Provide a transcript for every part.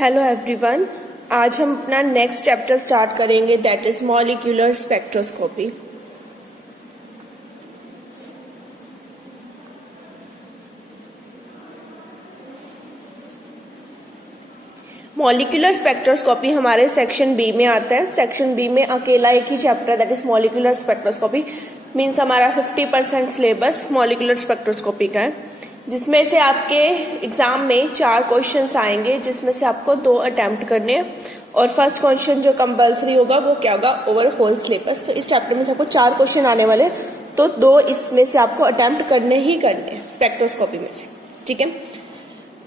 Hello everyone, आज हम अपना नेक्स्ट चैप्टर स्टार्ट करेंगे, that is molecular spectroscopy. Molecular spectroscopy हमारे सेक्शन बी में आता है। सेक्शन बी में अकेला एक ही chapter that is molecular spectroscopy, means हमारा 50% सिलेबस मॉलिक्यूलर स्पेक्ट्रोस्कोपी का है, जिसमें से आपके एग्जाम में 4 क्वेश्चंस आएंगे, जिसमें से आपको 2 अटेम्प्ट करने हैं। और फर्स्ट क्वेश्चन जो कंपल्सरी होगा वो क्या होगा, ओवर होल सिलेबस। तो इस चैप्टर में से आपको 4 क्वेश्चन आने वाले, तो 2 इसमें से आपको अटेम्प्ट करने ही करने हैं स्पेक्ट्रोस्कोपी में से। ठीक है,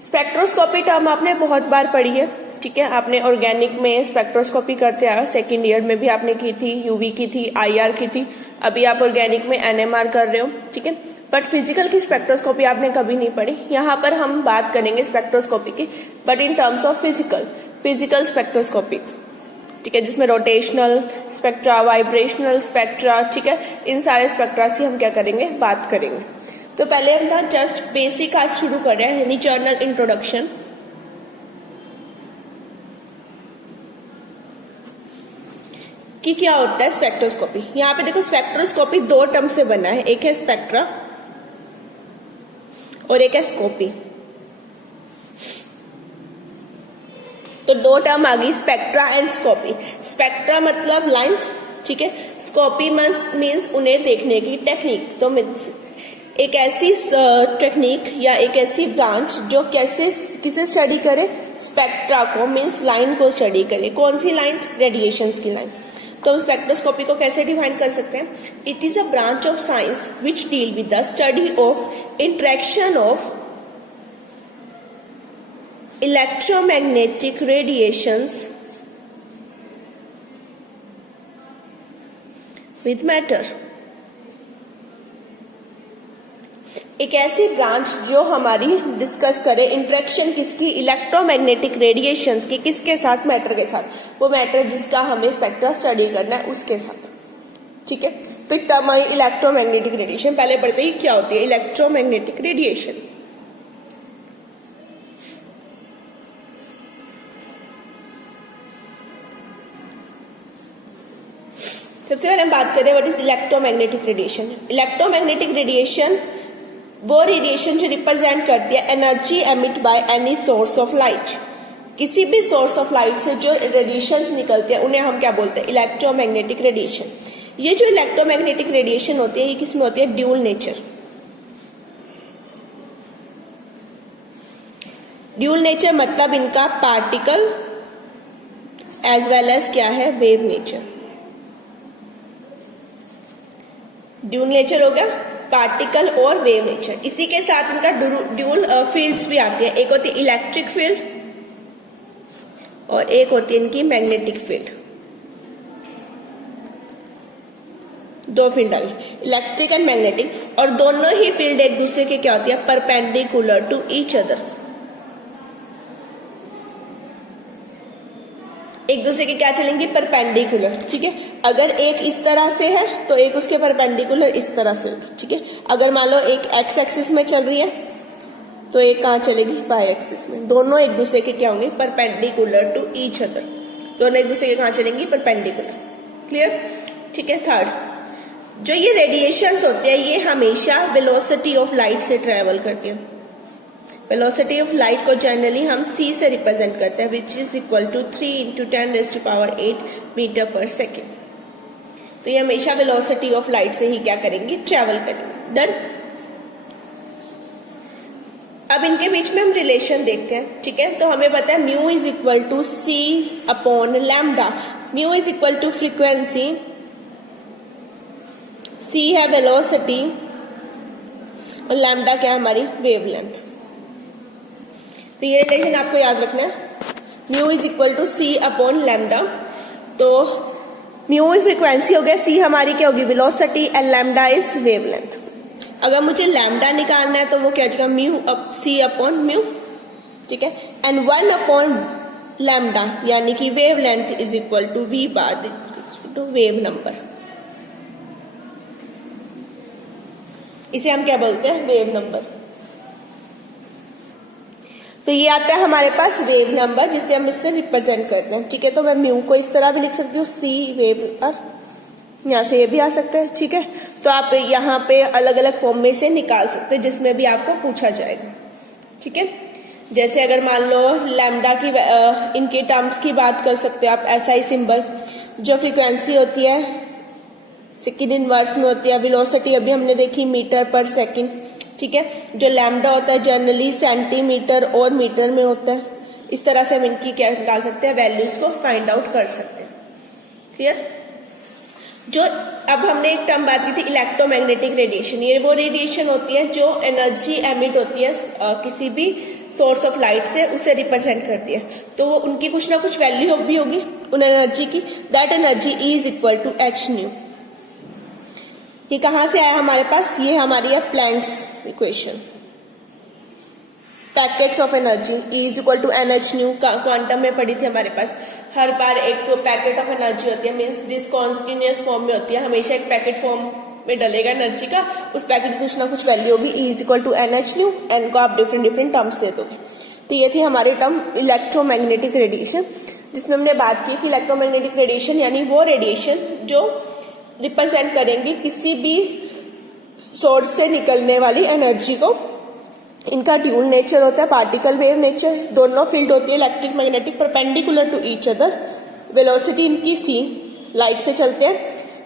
स्पेक्ट्रोस्कोपी टर्म आपने बहुत बार पढ़ी है। ठीक है, आपने ऑर्गेनिक में स्पेक्ट्रोस्कोपी करते आए, सेकेंड ईयर में भी आपने की थी, यूवी की थी, आईआर की थी, अभी आप ऑर्गेनिक में एनएमआर कर रहे हो। ठीक है, बट फिजिकल की स्पेक्ट्रोस्कोपी आपने कभी नहीं पढ़ी। यहाँ पर हम बात करेंगे स्पेक्ट्रोस्कोपी की, but in terms of physical spectroscopy. ठीक है, जिसमें रोटेशनल स्पेक्ट्रा, वाइब्रेशनल स्पेक्ट्रा, ठीक है, इन सारे स्पेक्ट्रा से हम क्या करेंगे, बात करेंगे। तो पहले हम था जस्ट बेसिक आज शुरू कर रहे हैं, यानी जर्नल इंट्रोडक्शन। कि क्या होता है स्पेक्ट्रोस्कोपी। यहाँ पे देखो, स्पेक्ट्रोस्कोपी 2 टर्म से बना है, एक है स्पेक्ट्रा और एक है स्कोपी। तो 2 टर्म आ गई, स्पेक्ट्रा एंड स्कोपी। स्पेक्ट्रा मतलब लाइंस, ठीक है, स्कोपी मीन्स उन्हें देखने की टेक्निक। तो मीन्स एक ऐसी टेक्निक या एक ऐसी ब्रांच जो किसे स्टडी करे, स्पेक्ट्रा को, मीन्स लाइन को स्टडी करे। कौन सी लाइंस, रेडिएशंस की लाइन। तो स्पेक्ट्रोस्कोपी को कैसे डिफाइन कर सकते हैं, it is a branch of science which deal with the study of interaction of electromagnetic radiations with matter. एक ऐसी ब्रांच जो हमारी डिस्कस करे इंटरेक्शन किसकी, इलेक्ट्रोमैग्नेटिक रेडिएशंस की, किसके साथ, मैटर के साथ। वो मैटर जिसका हमें स्पेक्ट्रा स्टडी करना है उसके साथ। ठीक है, तो एक टर्म आई इलेक्ट्रोमैग्नेटिक रेडिएशन। पहले पढ़ते ही क्या होती है इलेक्ट्रोमैग्नेटिक रेडिएशन। सबसे पहले हम बात करें what is electromagnetic radiation. Electromagnetic radiation वो रेडिएशन जो रिप्रेजेंट करती है energy emit by any source of light. किसी भी सोर्स ऑफ लाइट से जो रेडिएशंस निकलते हैं उन्हें हम क्या बोलते हैं, इलेक्ट्रोमैग्नेटिक रेडिएशन। ये जो इलेक्ट्रोमैग्नेटिक रेडिएशन होती है ये किसमें होती है, ड्यूल नेचर। ड्यूल नेचर मतलब इनका पार्टिकल एज वेल एज क्या है, वेव नेचर। ड्यूल नेचर हो गया, पार्टिकल और वेव नेचर। इसी के साथ इनका ड्यूल फील्ड्स भी आती है, एक होती है इलेक्ट्रिक फील्ड और एक होती है इनकी magnetic field. 2 field I, electric and magnetic, और दोनों ही फील्ड एक दूसरे के क्या होती है, परपेंडिकुलर टू ईच अदर। एक दूसरे के क्या चलेंगी, परपेंडिकुलर। ठीक है, अगर एक इस तरह से है तो एक उसके परपेंडिकुलर इस तरह से होगी। ठीक है, अगर मान लो एक एक्स एक्सिस में चल रही है तो एक कहाँ चलेगी, वाई एक्सिस में। दोनों एक दूसरे के क्या होंगे, परपेंडिकुलर टू ईच अदर। दोनों एक दूसरे के कहाँ चलेंगी, परपेंडिकुलर। क्लियर। ठीक है, थर्ड, जो ये रेडिएशंस होते हैं ये हमेशा वेलोसिटी ऑफ लाइट से ट्रेवल करती है। वेलोसिटी ऑफ लाइट को जनरली हम c से रिप्रेजेंट करते हैं, which is equal to 3 × 10⁸ metre per second. तो ये हमेशा वेलोसिटी ऑफ लाइट से ही क्या करेंगी, ट्रेवल करेंगे। डन। अब इनके बीच में हम रिलेशन देखते हैं। ठीक है, तो हमें पता है mu is equal to c/λ। Mu is equal to frequency, c है वेलोसिटी और लैम्डा क्या है, हमारी वेवलेंथ। तो ये रिलेशन आपको याद रखना है, mu is equal to c/λ। तो म्यू फ्रीक्वेंसी हो गया, c हमारी क्या होगी, velocity, and lambda is wavelength. अगर मुझे लैम्डा निकालना है तो वो क्या होगा, म्यू c/μ। ठीक है, एंड 1/λ यानी कि wavelength is equal to v/, wave number. इसे हम क्या बोलते हैं, वेव नंबर। तो ये आता है हमारे पास वेव नंबर जिसे हम इससे रिप्रेजेंट करते हैं। ठीक है, तो मैं म्यू को इस तरह भी लिख सकती हूँ, सी वेव, और यहाँ से ये भी आ सकता है। ठीक है, तो आप यहाँ पे अलग अलग फॉर्म में से निकाल सकते हैं जिसमें भी आपको पूछा जाएगा। ठीक है, जैसे अगर मान लो लैम्डा की इनके टर्म्स की बात कर सकते हो आप, SI सिंबल, जो फ्रीक्वेंसी होती है सेकंड इनवर्स में होती है, वेलोसिटी अभी हमने देखी मीटर पर सेकंड। ठीक है, जो लैम्डा होता है जनरली सेंटीमीटर और मीटर में होता है। इस तरह से हम इनकी क्या निकाल सकते हैं, वैल्यूज को फाइंड आउट कर सकते हैं। क्लियर? जो अब हमने एक टर्म बात की थी इलेक्ट्रोमैग्नेटिक रेडिएशन, ये वो रेडिएशन होती है जो एनर्जी एमिट होती है किसी भी सोर्स ऑफ लाइट से, उसे रिप्रेजेंट करती है। तो वो उनकी कुछ ना कुछ वैल्यू भी होगी उन एनर्जी की, that energy is equal to H nu. ये कहां से आया हमारे पास, ये हमारी है Planck's equation, packets of energy is equal to NH nu, quantum में पड़ी थी हमारे पास। हर बार एक पैकेट ऑफ एनर्जी होती है, मीन्स डिसकॉन्टिन्यूअस फॉर्म में होती है, हमेशा एक पैकेट फॉर्म में डलेगा एनर्जी का, उस पैकेट की कुछ ना कुछ वैल्यू होगी, is equal to NH nu, N को आप डिफरेंट डिफरेंट टर्म्स दे दोगे। तो ये थी हमारी टर्म इलेक्ट्रोमैग्नेटिक रेडिएशन, जिसमें हमने बात की कि इलेक्ट्रोमैग्नेटिक रेडिएशन यानी वो रेडिएशन जो रिप्रेजेंट करेंगे किसी भी सोर्स से निकलने वाली एनर्जी को। इनका ड्यूल नेचर होता है, पार्टिकल वेव नेचर, दोनों फील्ड होती है electric magnetic perpendicular to each other, velocity इनकी c, लाइट से चलते हैं,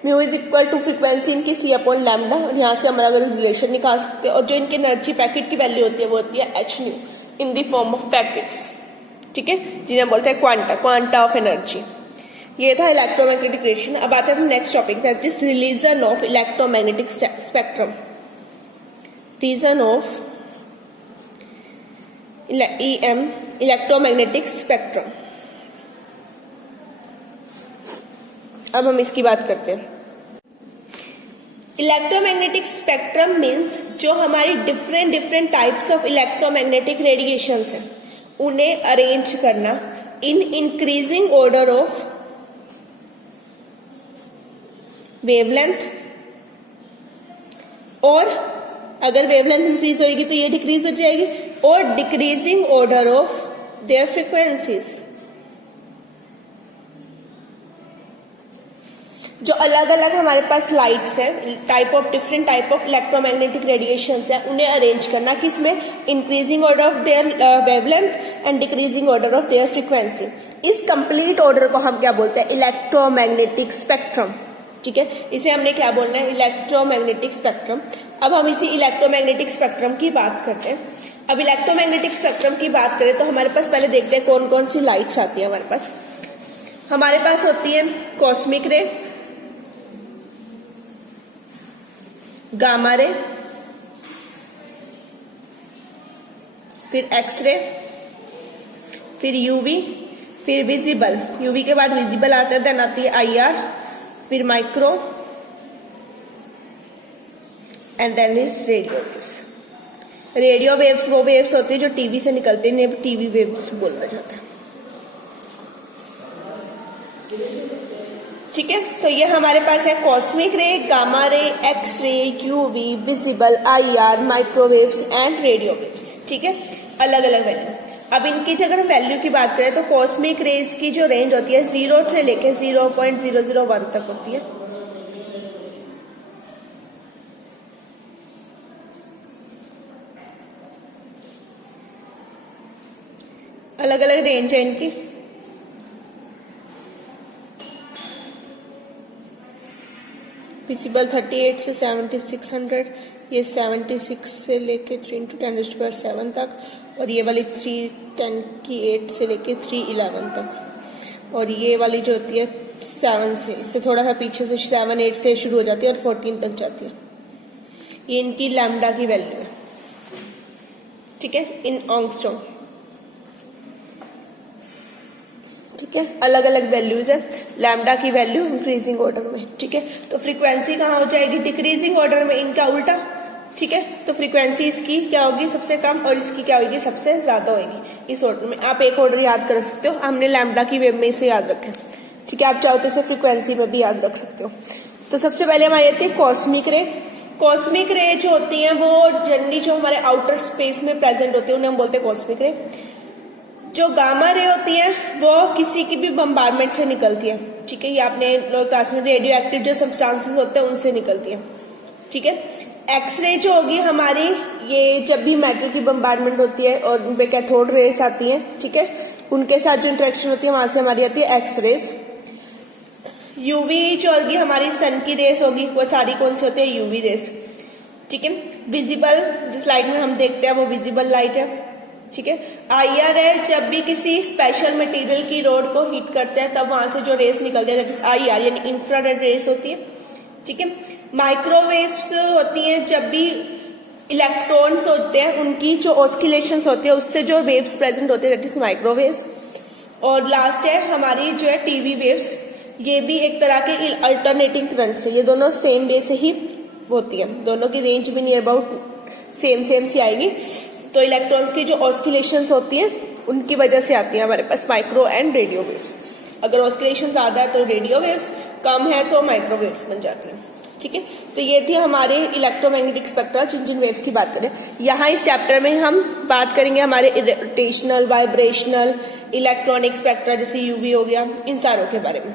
mu is equal to frequency इनकी c अपॉन लैम्डा, और यहाँ से हम अलग अलग रिलेशन निकाल सकते हैं। और जो इनकी एनर्जी पैकेट की वैल्यू होती है वो होती है h new in the form of packets. ठीक है, जिन्हें बोलते हैं क्वांटा ऑफ एनर्जी। ये था इलेक्ट्रोमैग्नेटिक रेडिएशन। अब आते हैं next topic, that is region of electromagnetic spectrum. Region of EM electromagnetic spectrum. अब हम इसकी बात करते हैं। इलेक्ट्रोमैग्नेटिक स्पेक्ट्रम मीन्स जो हमारी different types of electromagnetic radiations हैं उन्हें अरेंज करना in increasing order of wavelength, और अगर वेवलेंथ इंक्रीज होगी तो ये डिक्रीज हो जाएगी, और decreasing order of their frequencies. जो अलग अलग हमारे पास लाइट्स हैं, different type of electromagnetic radiations है, उन्हें अरेंज करना किसमें, increasing order of their wavelength and decreasing order of their frequency. इस कंप्लीट ऑर्डर को हम क्या बोलते हैं, इलेक्ट्रोमैग्नेटिक स्पेक्ट्रम। ठीक है, इसे हमने क्या बोलना है, इलेक्ट्रोमैग्नेटिक स्पेक्ट्रम। अब हम इसी इलेक्ट्रोमैग्नेटिक स्पेक्ट्रम की बात करते हैं। अब इलेक्ट्रोमैग्नेटिक स्पेक्ट्रम की बात करें तो हमारे पास पहले देखते हैं कौन कौन सी लाइट्स आती है हमारे पास होती है कॉस्मिक रे, गामा रे, फिर एक्सरे, फिर यूवी, फिर विजिबल। यूवी के बाद विजिबल आता है, देन आती है IR, फिर micro, and then is radio waves. Radio waves वो वेव्स होती है जो टीवी से निकलते हैं, टीवी वेव्स बोला जाता है। ठीक है, तो ये हमारे पास है कॉस्मिक रे, gamma ray, X ray, UV, visible, IR, microwaves and radio waves. ठीक है, अलग अलग वैल्यू। अब इनकी अगर वैल्यू की बात करें तो कॉस्मिक रेज की जो रेंज होती है 0 से लेके 0.001 तक होती है। अलग अलग रेंज है इनकी। विजिबल 38 से 7600, ये 76 से लेके 3 × 10⁻⁷ तक, और ये वाली 310 की 8 से लेके 311 तक, और ये वाली जो होती है 7 से, इससे थोड़ा सा पीछे से 7, 8 से शुरू हो जाती है और 14 तक जाती है। ये इनकी लैम्डा की वैल्यू है। ठीक है, इन ऑंगस्ट्रॉम। ठीक है, अलग अलग वैल्यूज है, लैम्डा की वैल्यू इंक्रीजिंग ऑर्डर में। ठीक है, तो फ्रीक्वेंसी कहाँ हो जाएगी, डिक्रीजिंग ऑर्डर में, इनका उल्टा। ठीक है, तो फ्रीक्वेंसी इसकी क्या होगी, सबसे कम, और इसकी क्या होगी, सबसे ज्यादा होगी इस ऑर्डर में। आप एक ऑर्डर याद कर सकते हो, हमने लैम्डा की वेव में इसे याद रखा है। ठीक है, आप चाहो तो इसे फ्रीक्वेंसी में भी याद रख सकते हो। तो सबसे पहले हमारी आती है कॉस्मिक रे, कॉस्मिक रे जो होती हैं वो जनरली जो हमारे आउटर स्पेस में प्रेजेंट होती है उन्हें हम बोलते हैं कॉस्मिक रे। जो गामा रे होती है वो किसी की भी बम्बार्डमेंट से निकलती है, ठीक है, ये आपने लोअर क्लास में रेडियो एक्टिव जो सब्सटेंसेस होते हैं उनसे निकलती है, ठीक है। एक्सरे जो होगी हमारी, ये जब भी मेटल की बम्बार्डमेंट होती है और उन पे कैथोड रेस आती हैं, ठीक है, उनके साथ जो इंटरेक्शन होती है वहां से हमारी आती है एक्स रेस। यूवी जो होगी हमारी सन की रेस होगी, वो सारी कौन सी होती है, यूवी रेस, ठीक है। विजिबल जिस लाइट में हम देखते हैं वो विजिबल लाइट है, ठीक है। आईआर है, जब भी किसी स्पेशल मटेरियल की रोड को हीट करते हैं तब वहां से जो रेस निकलती है दैट इज आईआर, यानी इंफ्रारेड रेस होती है, ठीक है। माइक्रोवेव्स होती हैं, जब भी इलेक्ट्रॉन्स होते हैं उनकी जो ऑस्किलेशंस होती है उससे जो वेव्स प्रेजेंट होते हैं दैट इज माइक्रोवेव्स। और लास्ट है हमारी जो है टीवी वेव्स, ये भी एक तरह के अल्टरनेटिंग करंट से, ये दोनों सेम वे से ही होती है, दोनों की रेंज भी नियर अबाउट सेम सी आएगी। तो इलेक्ट्रॉन्स की जो ऑस्किलेशंस होती हैं उनकी वजह से आती है हमारे पास माइक्रो एंड रेडियो वेव्स। अगर ऑस्किलेशन ज्यादा है तो रेडियो वेव्स, कम है तो माइक्रोवेव्स बन जाती हैं, ठीक है। तो ये थी हमारे इलेक्ट्रोमैग्नेटिक स्पेक्ट्रा, जिन जिन वेव्स की बात करें। यहाँ इस चैप्टर में हम बात करेंगे हमारे रोटेशनल, वाइब्रेशनल, इलेक्ट्रॉनिक स्पेक्ट्रा जैसे यूवी हो गया, इन सारों के बारे में,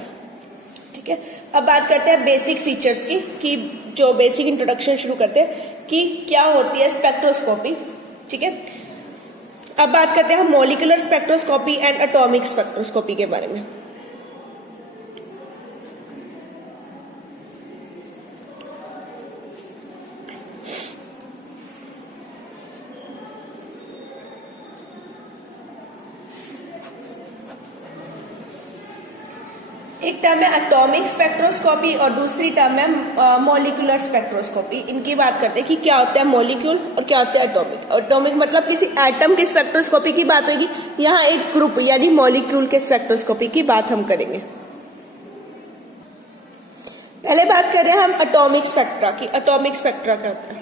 ठीक है। अब बात करते हैं बेसिक फीचर्स की, कि जो बेसिक इंट्रोडक्शन शुरू करते हैं कि क्या होती है स्पेक्ट्रोस्कोपी, ठीक है। अब बात करते हैं हम molecular spectroscopy and atomic spectroscopy के बारे में। एक टर्म है एटॉमिक स्पेक्ट्रोस्कोपी और दूसरी टर्म है मॉलिक्यूलर स्पेक्ट्रोस्कोपी। इनकी बात करते हैं कि क्या होता है मॉलिक्यूल और क्या होता है एटॉमिक। एटॉमिक मतलब किसी एटम की स्पेक्ट्रोस्कोपी की बात होगी, यहाँ एक ग्रुप यानी मॉलिक्यूल के स्पेक्ट्रोस्कोपी की बात हम करेंगे। पहले बात कर रहे हैं हम एटॉमिक स्पेक्ट्रा की। एटॉमिक स्पेक्ट्रा क्या होता है?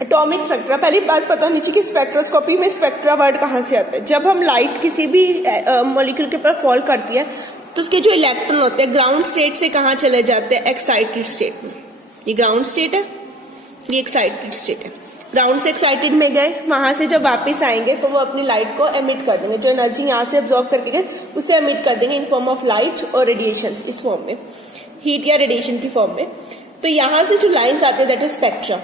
एटॉमिक स्पेक्ट्रा, पहली बात पता होनी चाहिए कि स्पेक्ट्रोस्कोपी में स्पेक्ट्रा वर्ड कहाँ से आता है। जब हम लाइट किसी भी मॉलिक्यूल के ऊपर फॉल करती है तो उसके जो इलेक्ट्रॉन होते हैं ग्राउंड स्टेट से कहाँ चले जाते हैं, एक्साइटेड स्टेट में। ये ग्राउंड स्टेट है, ये एक्साइटेड स्टेट है। ग्राउंड से एक्साइटेड में गए, वहां से जब वापस आएंगे तो वो अपनी लाइट को एमिट कर देंगे, जो एनर्जी यहाँ से एब्जॉर्ब करके गए उसे एमिट कर देंगे इन फॉर्म ऑफ लाइट और रेडिएशन, इस फॉर्म में, हीट या रेडिएशन की फॉर्म में। तो यहाँ से जो लाइन्स आते हैं दैट इज स्पेक्ट्रा।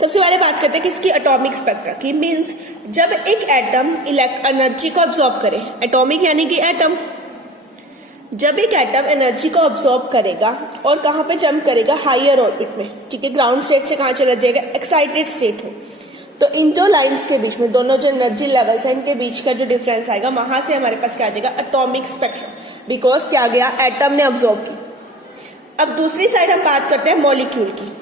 सबसे पहले बात करते हैं किसकी, एटॉमिक स्पेक्ट्रा की। मींस जब एक एटम एनर्जी को अब्सॉर्ब करे, एटॉमिक यानी कि एटम, जब एक एटम एनर्जी को अब्सॉर्ब करेगा और कहां पे जंप करेगा, हायर ऑर्बिट में, ठीक है, ग्राउंड स्टेट से कहां चला जाएगा, एक्साइटेड स्टेट में। तो इन दो लाइंस के बीच में, दोनों जो एनर्जी लेवल्स है इनके बीच का जो डिफरेंस आएगा, वहां से हमारे पास क्या आ जाएगा, एटॉमिक स्पेक्ट्रा, बिकॉज क्या आ गया, एटम ने अब्सॉर्ब की। अब दूसरी साइड हम बात करते हैं मॉलिक्यूल की।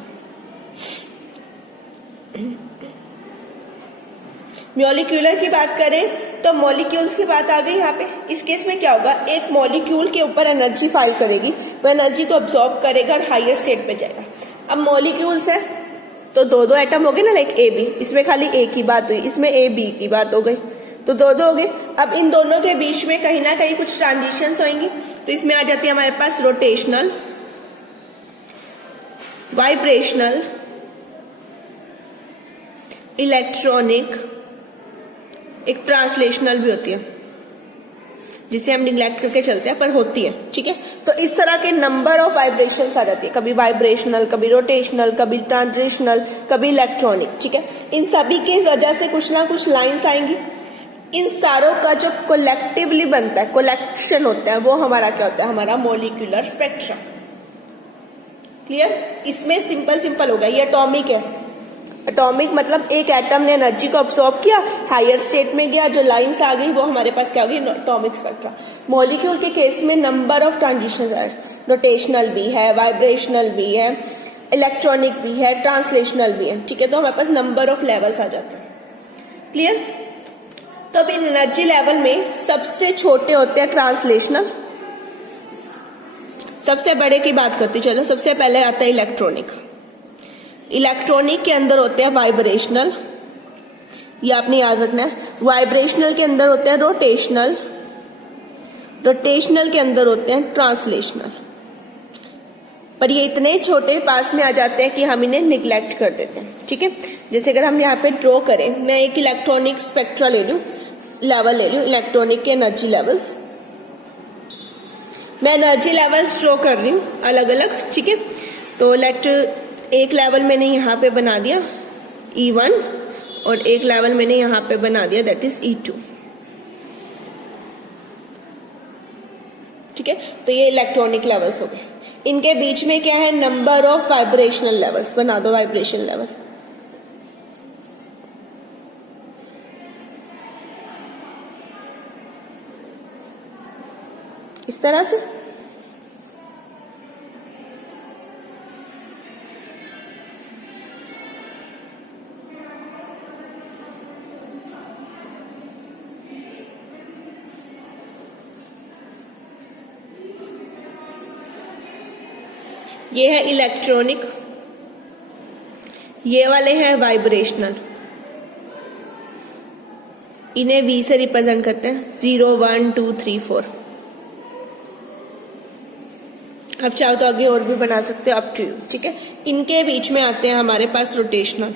मॉलिक्यूलर की बात करें तो मॉलिक्यूल्स की बात आ गई यहाँ पे। इस केस में क्या होगा, एक मॉलिक्यूल के ऊपर एनर्जी फाइल करेगी, वो एनर्जी को अब्सॉर्ब करेगा और हायर स्टेट पे जाएगा। अब मॉलिक्यूल्स है तो दो एटम हो गए ना, लाइक ए बी, इसमें खाली ए की बात हुई, इसमें ए बी की बात हो गई, तो दो हो गए। अब इन दोनों के बीच में कहीं ना कहीं कुछ ट्रांजिशंस होंगी, तो इसमें आ जाती है हमारे पास रोटेशनल, वाइब्रेशनल, इलेक्ट्रॉनिक, एक ट्रांसलेशनल भी होती है जिसे हम निग्लेक्ट करके चलते हैं पर होती है, ठीक है। तो इस तरह के नंबर ऑफ वाइब्रेशंस आ जाती है, कभी वाइब्रेशनल, कभी रोटेशनल, कभी ट्रांसलेशनल, कभी इलेक्ट्रॉनिक, ठीक है। इन सभी की वजह से कुछ ना कुछ लाइंस आएंगी। इन सारों का जो कोलेक्टिवली बनता है, कोलेक्शन होता है, वो हमारा क्या होता है, हमारा मॉलिक्यूलर स्पेक्ट्रा। क्लियर? इसमें सिंपल होगा, ये एटॉमिक है। एटॉमिक मतलब एक एटम ने एनर्जी को अब्सॉर्ब किया, हायर स्टेट में गया, जो लाइंस आ गई वो हमारे पास क्या होगी, एटॉमिक स्पेक्ट्रा। मॉलिक्यूल के केस में नंबर ऑफ ट्रांजिशन है, रोटेशनल भी है, वाइब्रेशनल भी है, इलेक्ट्रॉनिक भी है, ट्रांसलेशनल भी है, ठीक है। तो हमारे पास नंबर ऑफ लेवल्स आ जाते हैं। क्लियर? तो अब इन एनर्जी लेवल में सबसे छोटे होते हैं ट्रांसलेशनल, सबसे बड़े की बात करती चलो। सबसे पहले आता है इलेक्ट्रॉनिक। इलेक्ट्रॉनिक के अंदर होते हैं वाइब्रेशनल, ये आपने याद रखना है। वाइब्रेशनल के अंदर होते हैं रोटेशनल, रोटेशनल के अंदर होते हैं ट्रांसलेशनल। पर ये इतने छोटे पास में आ जाते हैं कि हम इन्हें निग्लेक्ट कर देते हैं। ठीक है, जैसे अगर हम यहाँ पे ड्रॉ करें, मैं एक इलेक्ट्रॉनिक स्पेक्ट्रा ले लूँ, लेवल ले लूँ, इलेक्ट्रॉनिक के एनर्जी लेवल्स। मैं एनर्जी लेवल्स ड्रॉ कर रही हूँ अलग अलग। ठीक है, तो लेट एक लेवल मैंने यहाँ पे बना दिया E1 और एक लेवल मैंने यहाँ पे बना दिया दैट इज E2। ठीक है, तो ये इलेक्ट्रॉनिक लेवल्स हो गए। इनके बीच में क्या है, नंबर ऑफ वाइब्रेशनल लेवल्स। बना दो वाइब्रेशन लेवल। इस तरह से ये है इलेक्ट्रॉनिक, ये वाले हैं वाइब्रेशनल। इन्हें V से रिप्रेजेंट करते हैं, 0 1 2 3 4। अब चाहो तो आगे और भी बना सकते हो, अप टू यू। ठीक है, इनके बीच में आते हैं हमारे पास रोटेशनल।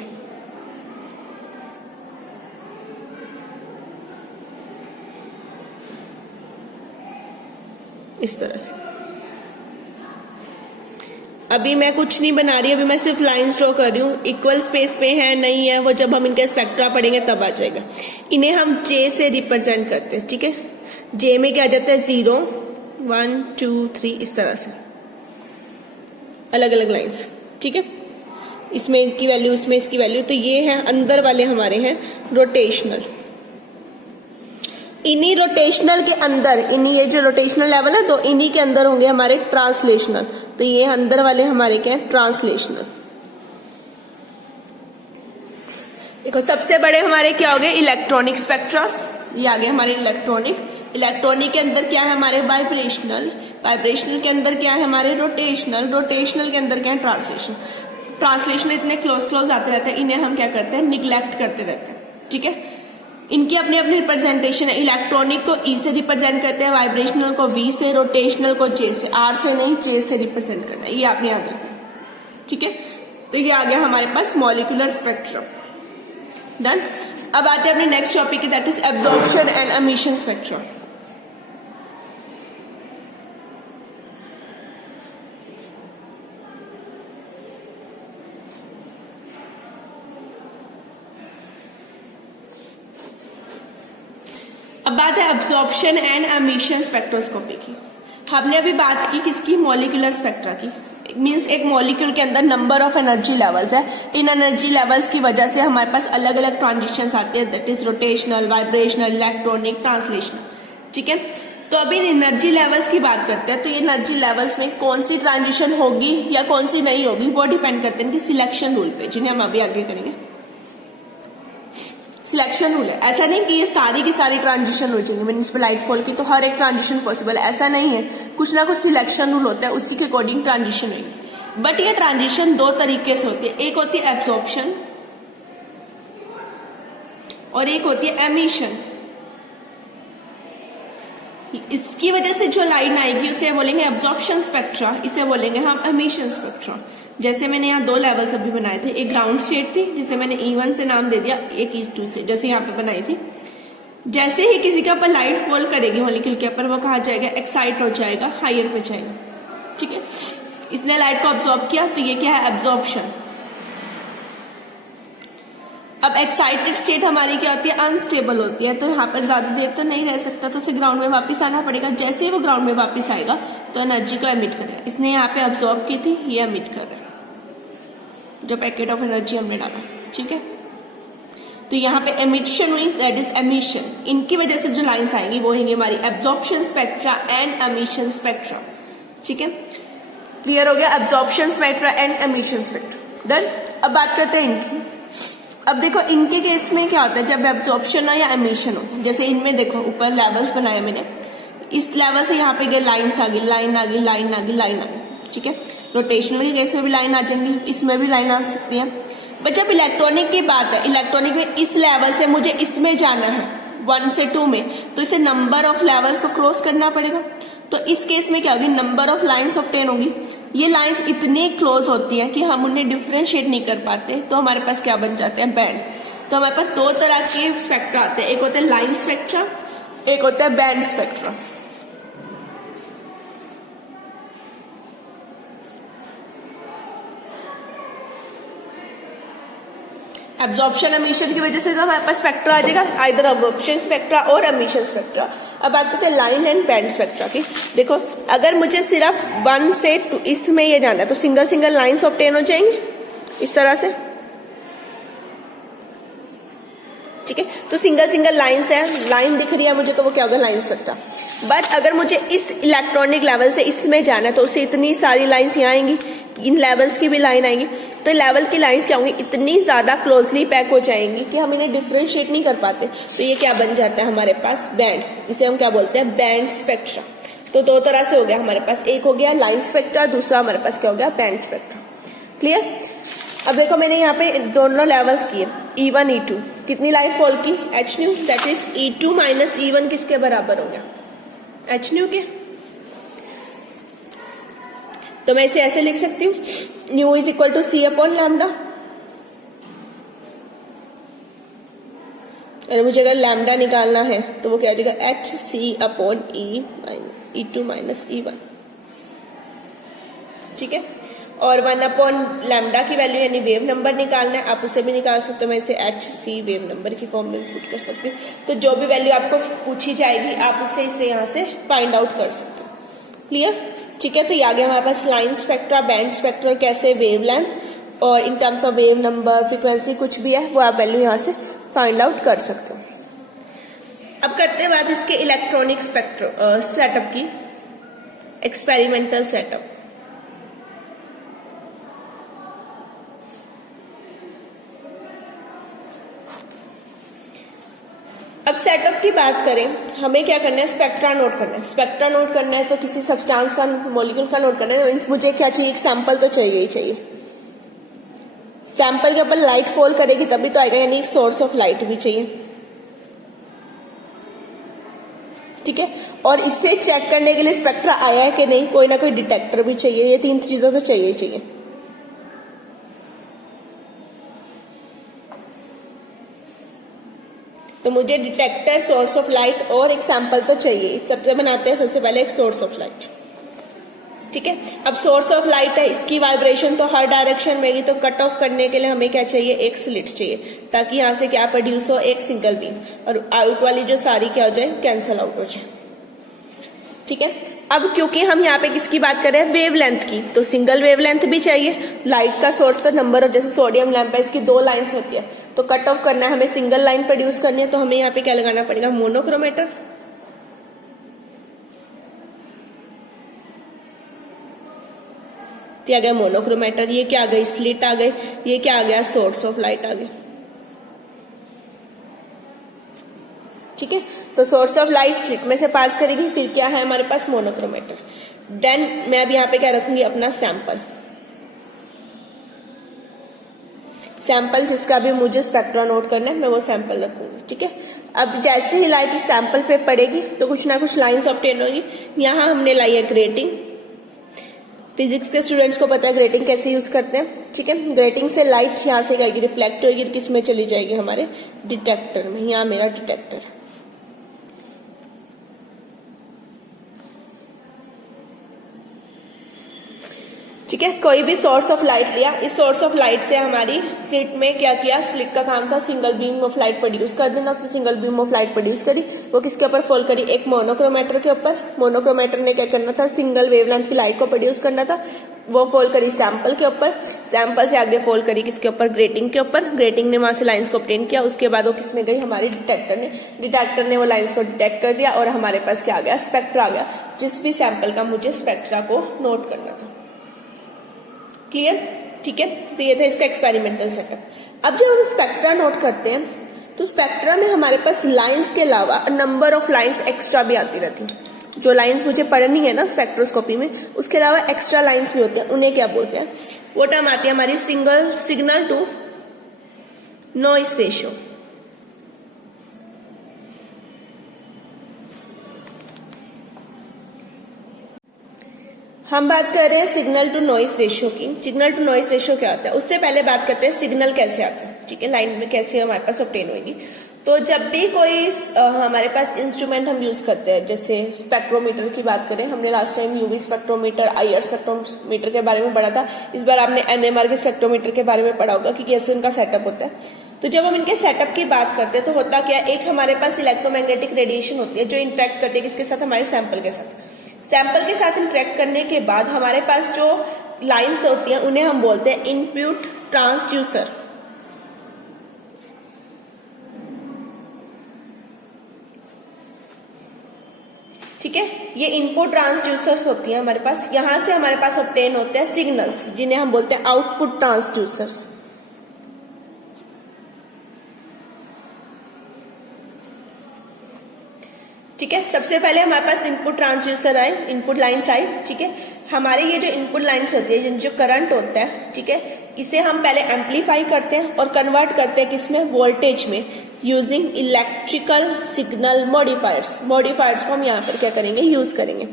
इस तरह से। अभी मैं कुछ नहीं बना रही, अभी मैं सिर्फ लाइंस ड्रॉ कर रही हूँ। इक्वल स्पेस में है नहीं है वो जब हम इनके स्पेक्ट्रा पढ़ेंगे तब आ जाएगा। इन्हें हम J से रिप्रेजेंट करते हैं। ठीक है, J में क्या आ जाता है, 0 1 2 3, इस तरह से अलग अलग लाइंस। ठीक है, इसमें इसकी वैल्यू, इसमें इसकी वैल्यू। तो ये है अंदर वाले हमारे हैं रोटेशनल। इन्हीं रोटेशनल के अंदर, इन्हीं ये जो रोटेशनल लेवल है तो इन्हीं के अंदर होंगे हमारे ट्रांसलेशनल। तो ये अंदर वाले हमारे क्या है, ट्रांसलेशनल। देखो सबसे बड़े हमारे क्या हो गए, इलेक्ट्रॉनिक स्पेक्ट्रस। ये आ गए हमारे इलेक्ट्रॉनिक। इलेक्ट्रॉनिक के अंदर क्या है हमारे वाइब्रेशनल। वाइब्रेशनल के अंदर क्या है हमारे रोटेशनल। रोटेशनल के अंदर क्या है ट्रांसलेशन। ट्रांसलेशन इतने क्लोज आते रहते हैं, इन्हें हम क्या करते हैं, निग्लेक्ट करते रहते हैं। ठीक है, इनकी अपनी अपनी रिप्रेजेंटेशन है। इलेक्ट्रॉनिक को E से रिप्रेजेंट करते हैं, वाइब्रेशनल को V से, रोटेशनल को J से। R से नहीं, J से रिप्रेजेंट करना है, ये आपने याद रखना है। ठीक है, तो ये आ गया हमारे पास मॉलिक्यूलर स्पेक्ट्रम। डन। अब आते हैं अपने नेक्स्ट टॉपिक की, that is absorption and emission spectrum. अब बात है एब्जॉर्प्शन एंड एमिशन स्पेक्ट्रोस्कोपी की। हमने अभी बात की किसकी, मॉलिक्यूलर स्पेक्ट्रा की। मींस एक मॉलिक्यूल के अंदर नंबर ऑफ एनर्जी लेवल्स है। इन एनर्जी लेवल्स की वजह से हमारे पास अलग अलग ट्रांजिशंस आते हैं, that is rotational, vibrational, electronic, translational. ठीक है, तो अभी एनर्जी लेवल्स की बात करते हैं। तो ये एनर्जी लेवल्स में कौन सी ट्रांजिशन होगी या कौन सी नहीं होगी वो डिपेंड करते हैं कि सिलेक्शन रूल पे, जिन्हें हम अभी आगे करेंगे। सिलेक्शन रूल है, ऐसा नहीं कि ये सारी की सारी ट्रांजिशन हो जाएंगी। मीन्स लाइट फॉल की तो हर एक ट्रांजिशन पॉसिबल है, ऐसा नहीं है। कुछ ना कुछ सिलेक्शन रूल होता है, उसी के अकॉर्डिंग ट्रांजिशन होगी। बट ये ट्रांजिशन दो तरीके से होती है, एक होती है एब्जॉर्प्शन और एक होती है एमिशन। इसकी वजह से जो लाइन आएगी उसे बोलेंगे एब्जॉर्प्शन स्पेक्ट्रा, इसे बोलेंगे हम एमिशन स्पेक्ट्रा। जैसे मैंने यहाँ दो लेवल्स अभी बनाए थे, एक ग्राउंड स्टेट थी जिसे मैंने E1 से नाम दे दिया, एक E2 से, जैसे यहाँ पे बनाई थी। जैसे ही किसी के ऊपर लाइट फॉल करेगी मॉलिक्यूल के ऊपर, वो कहा जाएगा एक्साइट हो जाएगा, हायर पे जाएगा। ठीक है, इसने लाइट को ऑब्जॉर्ब किया, तो ये क्या है, एब्जॉर्प्शन। अब एक्साइटेड स्टेट हमारी क्या होती है, अनस्टेबल होती है। तो यहाँ पर ज्यादा देर तो नहीं रह सकता, तो उसे ग्राउंड में वापस आना पड़ेगा। जैसे ही वो ग्राउंड में वापस आएगा तो एनर्जी को एमिट करेगा। इसने यहाँ पे ऑब्जॉर्ब की थी, ये एमिट कर रहा है जो पैकेट ऑफ एनर्जी हमने डाला। ठीक है, तो यहाँ पे एमिशन हुई, दैट इज एमिशन। इनकी वजह से जो लाइंस आएंगी वो होंगी हमारी absorption spectra and emission spectra. ठीक है, क्लियर हो गया, absorption spectra and emission spectra. Done. अब बात करते हैं इनकी। अब देखो इनके केस में क्या होता है, जब एब्जॉर्प्शन हो या एमिशन हो। जैसे इनमें देखो ऊपर लेवल्स बनाए मैंने, इस लेवल से यहाँ पे गए लाइन्स आ गई, लाइन आ गई, लाइन आ गई, लाइन आ गई। ठीक है, रोटेशनल के केस में भी लाइन आ जाएंगी, इसमें भी लाइन आ सकती है। बट जब इलेक्ट्रॉनिक की बात है, इलेक्ट्रॉनिक में इस लेवल से मुझे इसमें जाना है, 1 से 2 में, तो इसे नंबर ऑफ लेवल्स को क्रॉस करना पड़ेगा। तो इस केस में क्या होगी, नंबर ऑफ लाइंस ऑब्टेन होगी। ये लाइंस इतनी क्लोज होती हैं कि हम उन्हें डिफ्रेंशिएट नहीं कर पाते, तो हमारे पास क्या बन जाते हैं, बैंड। तो हमारे पास दो तरह के स्पेक्ट्रा आते हैं, एक होता है लाइन स्पेक्ट्रा, एक होता है बैंड स्पेक्ट्रा। एब्जॉर्प्शन एमिशन की वजह से जो हमारे पास स्पेक्ट्रा आ जाएगा, आइदर एब्जॉर्प्शन स्पेक्ट्रा और एमिशन स्पेक्ट्रा। अब बात करते हैं लाइन एंड बैंड स्पेक्ट्रा की। देखो, अगर मुझे सिर्फ 1 से 2 इसमें ये जाना है तो सिंगल सिंगल लाइंस ऑब्टेन हो जाएंगी इस तरह से, ठीक है। तो सिंगल सिंगल लाइंस है, लाइन दिख रही है मुझे, तो वो क्या होगा, लाइन स्पेक्ट्रा। बट अगर मुझे इस इलेक्ट्रॉनिक लेवल से इसमें जाना है तो उससे इतनी सारी लाइंस यहाँ आएंगी, इन लेवल्स की भी लाइन आएंगी। तो लेवल की लाइंस क्या होंगी, इतनी ज्यादा क्लोजली पैक हो जाएंगी कि हम इन्हें डिफ्रेंशिएट नहीं कर पाते। तो ये क्या बन जाता है हमारे पास, बैंड। इसे हम क्या बोलते हैं, बैंड स्पेक्ट्रा। तो दो तरह से हो गया हमारे पास, एक हो गया लाइन स्पेक्ट्रा, दूसरा हमारे पास क्या हो गया, बैंड स्पेक्ट्रा। क्लियर। अब देखो, मैंने यहाँ पे दोनों लेवल्स किए, E1 E2, कितनी लाइट फॉल की, h new, that is E2 minus E1 किसके बराबर हो गया, h न्यू के। तो मैं इसे ऐसे लिख सकती हूँ, nu is equal to C upon lambda. अरे मुझे अगर लैम्डा निकालना है तो वो क्या आ जाएगा, HC upon E2 minus E1, ठीक है। और 1 अपॉन लैम्डा की वैल्यू यानी वेव नंबर निकालना है, आप उसे भी निकाल सकते हो। मैं इसे HC वेव नंबर की फॉर्म में पुट कर सकती हूँ। तो जो भी वैल्यू आपको पूछी जाएगी आप उससे इसे यहाँ से फाइंड आउट कर सकते हो। क्लियर, ठीक है। तो ये आ गया हमारे पास लाइन स्पेक्ट्रा, बैंड स्पेक्ट्रा, कैसे वेव लेंथ और in terms of wave number, frequency कुछ भी है वो आप वैल्यू यहाँ से फाइंड आउट कर सकते हो। अब करते हैं बात इसके इलेक्ट्रॉनिक स्पेक्ट्रो सेटअप की, एक्सपेरिमेंटल सेटअप। अब सेटअप की बात करें, हमें क्या करना है, स्पेक्ट्रा नोट करना है। स्पेक्ट्रा नोट करना है तो किसी सब्सटेंस का, मॉलिक्यूल का नोट करना है, तो मुझे क्या चाहिए, एक सैंपल तो चाहिए ही चाहिए। सैंपल के ऊपर लाइट फॉल करेगी तभी तो आएगा, यानी एक सोर्स ऑफ लाइट भी चाहिए, ठीक है। और इससे चेक करने के लिए स्पेक्ट्रा आया है कि नहीं, कोई ना कोई डिटेक्टर भी चाहिए। ये तीन चीजें तो चाहिए ही चाहिए। तो मुझे डिटेक्टर, सोर्स ऑफ लाइट और एक सैंपल तो चाहिए। सबसे बनाते हैं सबसे पहले एक सोर्स ऑफ लाइट, ठीक है। अब सोर्स ऑफ लाइट है, इसकी वाइब्रेशन तो हर डायरेक्शन में है, तो कट ऑफ करने के लिए हमें क्या चाहिए, एक स्लिट चाहिए, ताकि यहाँ से क्या प्रोड्यूस हो, एक सिंगल बीम, और आउट वाली जो सारी क्या हो जाए, कैंसल आउट हो जाए, ठीक है। अब क्योंकि हम यहाँ पे किसकी बात कर रहे हैं, वेवलेंथ की, तो सिंगल वेवलेंथ भी चाहिए। लाइट का सोर्स का नंबर ऑफ, जैसे सोडियम लैंप है, इसकी 2 लाइंस होती है, तो कट ऑफ करना है हमें, सिंगल लाइन प्रोड्यूस करनी है, तो हमें यहाँ पे क्या लगाना पड़ेगा, मोनोक्रोमेटर। क्या आ गया, मोनोक्रोमेटर। ये क्या आ गई, स्लिट आ गई। ये क्या आ गया, सोर्स ऑफ लाइट आ गई, ठीक है। तो सोर्स ऑफ लाइट स्लिट में से पास करेगी, फिर क्या है हमारे पास, मोनोक्रोमेटर। देन मैं अब यहाँ पे क्या रखूंगी, अपना सैंपल, सैंपल जिसका भी मुझे स्पेक्ट्रा नोट करना है, मैं वो सैंपल रखूंगी, ठीक है। अब जैसे ही लाइट इस सैंपल पे पड़ेगी तो कुछ ना कुछ लाइंस ऑब्टेन होगी। यहाँ हमने लाई है ग्रेटिंग। फिजिक्स के स्टूडेंट्स को पता है ग्रेटिंग कैसे यूज करते हैं, ठीक है। ग्रेटिंग से लाइट यहाँ से जाएगी, रिफ्लेक्ट होगी, किस में चली जाएगी, हमारे डिटेक्टर में। यहाँ मेरा डिटेक्टर है, ठीक है। कोई भी सोर्स ऑफ लाइट लिया, इस सोर्स ऑफ लाइट से हमारी स्लिट में क्या किया, स्लिट का काम था single beam of light produce कर देना। उसने single beam of light produce करी, वो किसके ऊपर फॉल करी, एक मोनोक्रोमेटर के ऊपर। मोनोक्रोमेटर ने क्या करना था, सिंगल वेवलेंथ की लाइट को प्रोड्यूस करना था, वो फॉल करी सैंपल के ऊपर। सैंपल से आगे फॉल करी किसके ऊपर, ग्रेटिंग के ऊपर। ग्रेटिंग ने वहां से लाइंस को ऑब्टेन किया, उसके बाद वो किसमें गई, हमारे डिटेक्टर ने। डिटेक्टर ने वो लाइंस को डिटेक्ट कर दिया और हमारे पास क्या आ गया, स्पेक्ट्रा आ गया, जिस भी सैंपल का मुझे स्पेक्ट्रा को नोट करना था। क्लियर, ठीक है। तो ये था इसका एक्सपेरिमेंटल सेटअप। अब जब हम स्पेक्ट्रा नोट करते हैं तो स्पेक्ट्रा में हमारे पास लाइंस के अलावा नंबर ऑफ लाइंस एक्स्ट्रा भी आती रहती हैं। जो लाइंस मुझे पढ़नी है ना स्पेक्ट्रोस्कोपी में, उसके अलावा एक्स्ट्रा लाइंस भी होते हैं, उन्हें क्या बोलते हैं, वो टर्म आती है हमारी single signal to noise ratio. हम बात कर रहे हैं सिग्नल टू नॉइस रेशियो की। सिग्नल टू नॉइस रेशियो क्या होता है, उससे पहले बात करते हैं सिग्नल कैसे आता है, ठीक है, लाइन में कैसे हमारे पास ऑब्टेन होगी। तो जब भी कोई हमारे पास इंस्ट्रूमेंट हम यूज करते हैं, जैसे स्पेक्ट्रोमीटर की बात करें, हमने last time UV spectrometer, IR spectrometer के बारे में पढ़ा था। इस बार आपने एनएमआर के स्पेक्ट्रोमीटर के बारे में पढ़ा होगा कि कैसे उनका सेटअप होता है। तो जब हम इनके सेटअप की बात करते हैं तो होता क्या है, एक हमारे पास इलेक्ट्रोमैग्नेटिक रेडिएशन होती है जो इंटरेक्ट करती है किसके साथ, हमारे सैंपल के साथ। सैंपल के साथ इंटरेक्ट करने के बाद हमारे पास जो लाइंस होती हैं उन्हें हम बोलते हैं इनपुट ट्रांसड्यूसर। ठीक है, ये इनपुट ट्रांसड्यूसर्स होती हैं हमारे पास। यहां से हमारे पास ऑब्टेन होते हैं सिग्नल्स जिन्हें हम बोलते हैं आउटपुट ट्रांसड्यूसर्स। ठीक है, सबसे पहले हमारे पास इनपुट ट्रांसड्यूसर आए, इनपुट लाइंस आई। ठीक है, हमारे ये जो इनपुट लाइंस होती है, जो करंट होता है, ठीक है, इसे हम पहले एम्पलीफाई करते हैं और कन्वर्ट करते हैं किसमें, वोल्टेज में, using electrical signal modifiers. Modifiers को हम यहाँ पर क्या करेंगे, यूज करेंगे।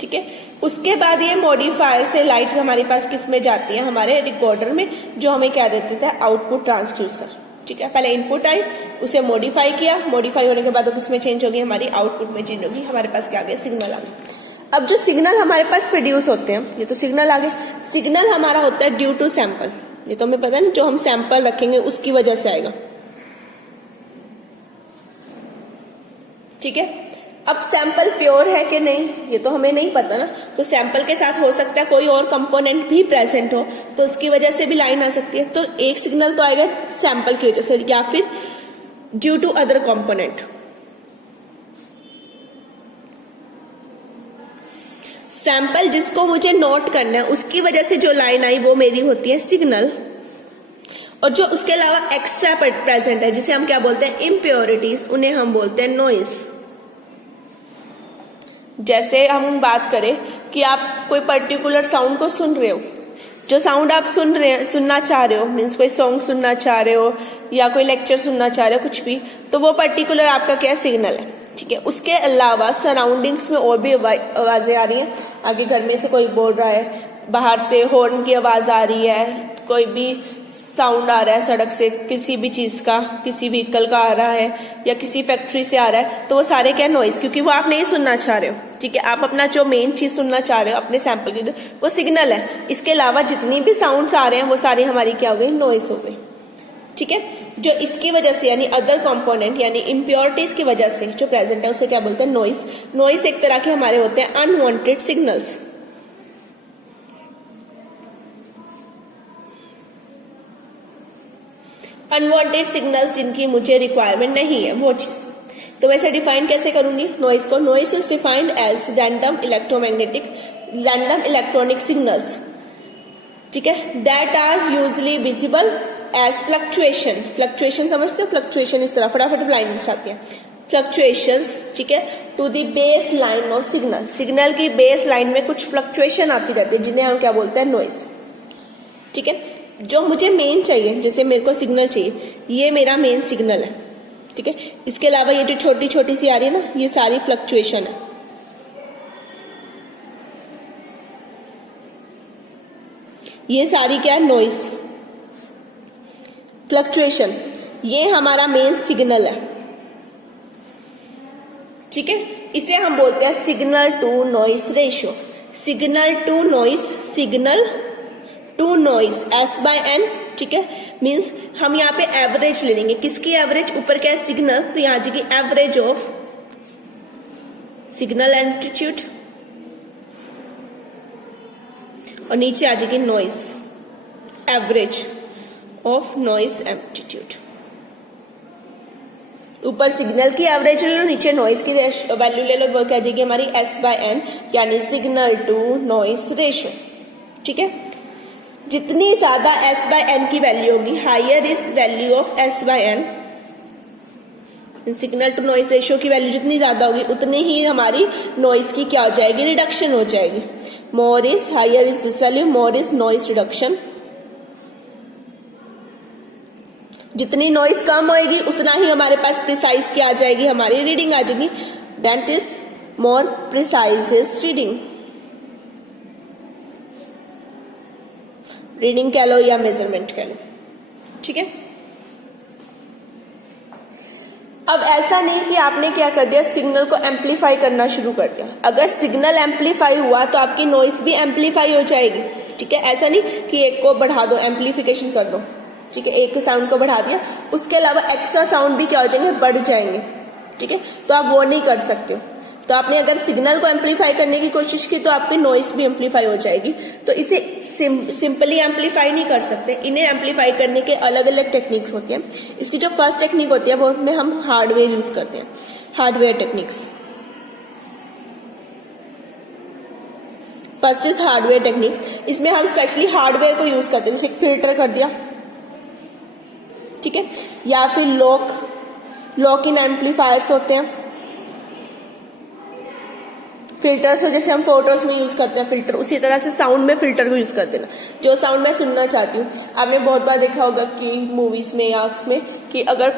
ठीक है, उसके बाद ये मॉडिफायर से लाइट हमारे पास किस में जाती है, हमारे रिकॉर्डर में, जो हमें क्या देते थे, आउटपुट ट्रांसड्यूसर। ठीक है, पहले इनपुट आई, उसे मॉडिफाई किया, मॉडिफाई होने के बाद वो किस में चेंज होगी, हमारी आउटपुट में चेंज होगी। हमारे पास क्या आ गया, सिग्नल आ गया। अब जो सिग्नल हमारे पास प्रोड्यूस होते हैं, ये तो सिग्नल आ गए। सिग्नल हमारा होता है ड्यू टू सैंपल, ये तो हमें पता है ना, जो हम सैंपल रखेंगे उसकी वजह से आएगा। ठीक है, अब सैंपल प्योर है कि नहीं ये तो हमें नहीं पता ना, तो सैंपल के साथ हो सकता है कोई और कंपोनेंट भी प्रेजेंट हो, तो उसकी वजह से भी लाइन आ सकती है। तो एक सिग्नल तो आएगा सैंपल की वजह से या फिर due to other component. Sample जिसको मुझे नोट करना है उसकी वजह से जो लाइन आई वो मेरी होती है सिग्नल, और जो उसके अलावा एक्स्ट्रा प्रेजेंट है जिसे हम क्या बोलते हैं, इम्प्योरिटीज, उन्हें हम बोलते हैं नॉइज। जैसे हम बात करें कि आप कोई पर्टिकुलर साउंड को सुन रहे हो, जो साउंड आप सुनना चाह रहे हो, मीन्स कोई सॉन्ग सुनना चाह रहे हो या कोई लेक्चर सुनना चाह रहे हो, कुछ भी, तो वो पर्टिकुलर आपका क्या सिग्नल है। ठीक है, उसके अलावा सराउंडिंग्स में और भी आवाजें आ रही हैं, आगे घर में से कोई बोल रहा है, बाहर से हॉर्न की आवाज आ रही है, कोई भी साउंड आ रहा है सड़क से, किसी भी चीज का, किसी व्हीकल का आ रहा है या किसी फैक्ट्री से आ रहा है, तो वो सारे क्या नॉइज, क्योंकि वो आप नहीं सुनना चाह रहे हो। ठीक है, आप अपना जो मेन चीज सुनना चाह रहे हो अपने सैंपल की, वो सिग्नल है। इसके अलावा जितनी भी साउंड्स आ रहे हैं वो सारी हमारी क्या हो गई, नॉइज हो गई। ठीक है, जो इसकी वजह से यानी अदर कंपोनेंट यानी इम्प्योरिटीज की वजह से जो प्रेजेंट है उसे क्या बोलते हैं, नॉइज। नॉइज एक तरह के हमारे होते हैं अनवांटेड सिग्नल्स। अनवांटेड सिग्नल्स जिनकी मुझे रिक्वायरमेंट नहीं है वो चीज। तो मैं इसे डिफाइन कैसे करूंगी नॉइज को, noise is defined as random electronic signals, ठीक है, that are usually visible as fluctuation. Fluctuation समझते हो, फ्लक्चुएशन इस तरह फटाफट लाइन में आती है, फ्लक्चुएशंस, ठीक है, to the base line of signal. Signal की बेस लाइन में कुछ फ्लक्चुएशन आती रहती है जिन्हें हम क्या बोलते हैं, नॉइज। ठीक है, जो मुझे मेन चाहिए, जैसे मेरे को सिग्नल चाहिए, ये मेरा मेन सिग्नल है। ठीक है, इसके अलावा ये जो छोटी छोटी सी आ रही है ना, ये सारी फ्लक्चुएशन है। ये सारी क्या है, नॉइज, फ्लक्चुएशन, ये हमारा मेन सिग्नल है। ठीक है, इसे हम बोलते हैं signal to noise ratio. Signal to noise S/N। ठीक है, मींस हम यहाँ पे एवरेज ले लेंगे। किसकी एवरेज, ऊपर क्या है सिग्नल, तो यहाँ आ जाएगी एवरेज ऑफ सिग्नल एम्पलीट्यूड और नीचे आ जाएगी noise, average of noise amplitude. ऊपर सिग्नल की एवरेज ले लो, नीचे नॉइज की वैल्यू ले लो, वो क्या जाएगी हमारी S/N, यानी सिग्नल टू नॉइज रेशियो। ठीक है, जितनी ज्यादा S/N की वैल्यू होगी, higher is value of S/N, signal to noise ratio की वैल्यू जितनी ज्यादा होगी उतनी ही हमारी नॉइज की क्या हो जाएगी, रिडक्शन हो जाएगी। More is, higher is this value, more is noise reduction. जितनी नॉइस कम होएगी उतना ही हमारे पास प्रिसाइज क्या आ जाएगी, हमारी रीडिंग आ जाएगी। That is more precise reading. Reading कह लो या मेजरमेंट कह लो, ठीक है। अब ऐसा नहीं कि आपने क्या कर दिया, सिग्नल को एम्पलीफाई करना शुरू कर दिया। अगर सिग्नल एम्पलीफाई हुआ तो आपकी नॉइस भी एम्पलीफाई हो जाएगी, ठीक है। ऐसा नहीं कि एक को बढ़ा दो, एम्पलीफिकेशन कर दो, ठीक है, एक साउंड को बढ़ा दिया, उसके अलावा एक्स्ट्रा साउंड भी क्या हो जाएंगे, बढ़ जाएंगे, ठीक है। तो आप वो नहीं कर सकते हो। तो आपने अगर सिग्नल को एम्पलीफाई करने की कोशिश की तो आपकी नॉइस भी एम्पलीफाई हो जाएगी। तो इसे सिंपली एम्पलीफाई नहीं कर सकते, इन्हें एम्पलीफाई करने के अलग अलग टेक्निक्स होती हैं। इसकी जो फर्स्ट टेक्निक होती है वो में हम हार्डवेयर यूज करते हैं, hardware techniques. First is hardware techniques. इसमें हम स्पेशली हार्डवेयर को यूज करते हैं, जैसे फिल्टर कर दिया, ठीक है, या फिर लॉक इन एम्पलीफायर्स होते हैं। फिल्टर्स है जैसे हम फोटोज में यूज करते हैं फिल्टर, उसी तरह से साउंड में फिल्टर को यूज कर देना। जो साउंड मैं सुनना चाहती हूँ, आपने बहुत बार देखा होगा कि मूवीज में या उसमें कि अगर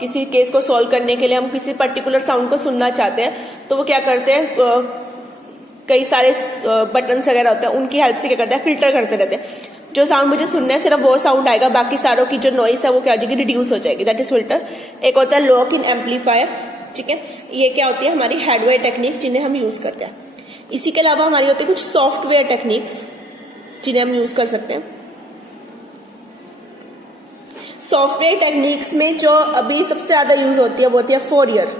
किसी केस को सॉल्व करने के लिए हम किसी पर्टिकुलर साउंड को सुनना चाहते हैं तो वो क्या करते हैं, कई सारे बटन्स वगैरह होते हैं, उनकी हेल्प से क्या करते हैं, फिल्टर करते रहते हैं। जो साउंड मुझे सुनना है सिर्फ वो साउंड आएगा, बाकी सारों की जो नॉइस है वो क्या हो जाएगी, रिड्यूस हो जाएगी। That is filter. एक होता है लॉक इन एम्पलीफायर, ठीक है। ये क्या होती है, हमारी हार्डवेयर टेक्निक जिन्हें हम यूज करते हैं। इसी के अलावा हमारी होती है कुछ सॉफ्टवेयर टेक्निक्स जिन्हें हम यूज कर सकते हैं। सॉफ्टवेयर टेक्निक्स में जो अभी सबसे ज्यादा यूज होती है वो होती है फोरियर।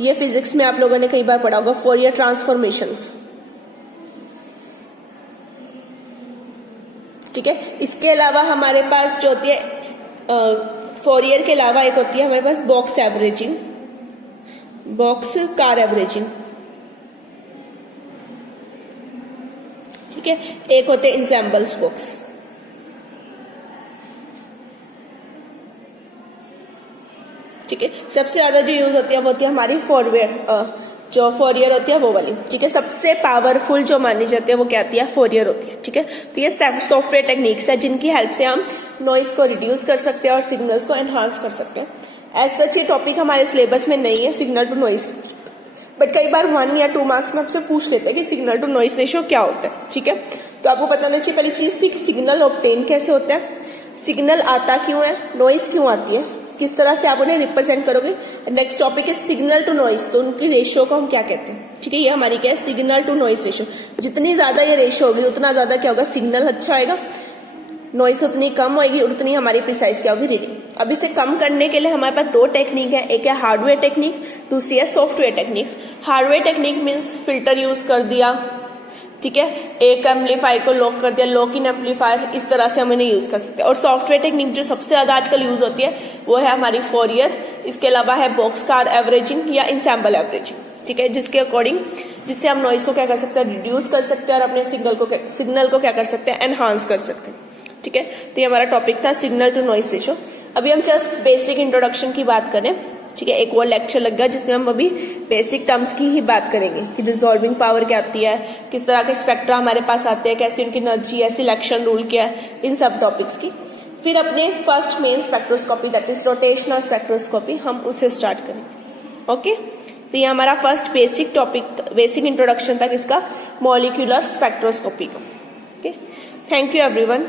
ये फिजिक्स में आप लोगों ने कई बार पढ़ा होगा, फोरियर ट्रांसफॉर्मेशंस, ठीक है। इसके अलावा हमारे पास जो होती है फोरियर के अलावा एक होती है हमारे पास box averaging, box car averaging, ठीक है। एक होते हैं इंसेम्बल्स बॉक्स, ठीक है। सबसे ज्यादा जो यूज होती है वो होती है हमारी जो फोरियर होती है वो वाली, ठीक है। सबसे पावरफुल जो मानी जाती है वो क्या आती है, फोरियर होती है, ठीक है। तो ये सॉफ्टवेयर टेक्निक्स है जिनकी हेल्प से हम नॉइस को रिड्यूस कर सकते हैं और सिग्नल्स को एनहांस कर सकते हैं। एज सच ये टॉपिक हमारे सिलेबस में नहीं है, सिग्नल टू नॉइस, बट कई बार 1 या 2 मार्क्स में आपसे पूछ लेते हैं कि सिग्नल टू नॉइस रेशियो क्या होता है, ठीक है। तो आपको पता होना चाहिए पहली चीज, सिग्नल ऑब्टेन कैसे होता है, सिग्नल आता क्यों है, नॉइस क्यों आती है, किस तरह से आप उन्हें रिप्रेजेंट करोगे। नेक्स्ट टॉपिक है सिग्नल टू नॉइस, तो उनकी रेशियो को हम क्या कहते हैं, ठीक है। ये हमारी क्या है, सिग्नल टू नॉइस रेशियो। जितनी ज्यादा ये रेशियो होगी उतना ज्यादा क्या होगा, सिग्नल अच्छा आएगा, नॉइस उतनी कम होगी और उतनी हमारी प्रिसाइज क्या होगी, रीडिंग। अब इसे कम करने के लिए हमारे पास 2 टेक्निक है, एक है हार्डवेयर टेक्निक, दूसरी है software technique. Hardware technique means filter use कर दिया, ठीक है, एक एम्पलीफायर को लॉक कर दिया, लॉक इन एम्पलीफायर, इस तरह से हम इन्हें यूज कर सकते हैं। और सॉफ्टवेयर टेक्निक जो सबसे ज्यादा आजकल यूज होती है वो है हमारी फोरियर, इसके अलावा है बॉक्स कार एवरेजिंग या इंसेम्बल एवरेजिंग, ठीक है, जिसके अकॉर्डिंग जिससे हम नॉइस को क्या कर सकते हैं, रिड्यूस कर सकते हैं और अपने सिग्नल को क्या कर सकते हैं, एनहांस कर सकते हैं, ठीक है। तो ये हमारा टॉपिक था सिग्नल टू नॉइस रेशियो। अभी हम जस्ट बेसिक इंट्रोडक्शन की बात करें, ठीक है। एक और लेक्चर लग गया जिसमें हम अभी बेसिक टर्म्स की ही बात करेंगे कि रिजॉल्विंग पावर क्या आती है, किस तरह के स्पेक्ट्रा हमारे पास आते हैं, कैसी उनकी एनर्जी है, सिलेक्शन रूल क्या है, इन सब टॉपिक्स की। फिर अपने first main spectroscopy that is rotational spectroscopy हम उसे स्टार्ट करेंगे, ओके। तो ये हमारा first basic topic, basic introduction था किसका, मॉलिक्यूलर स्पेक्ट्रोस्कोपी का, ओके। Thank you everyone.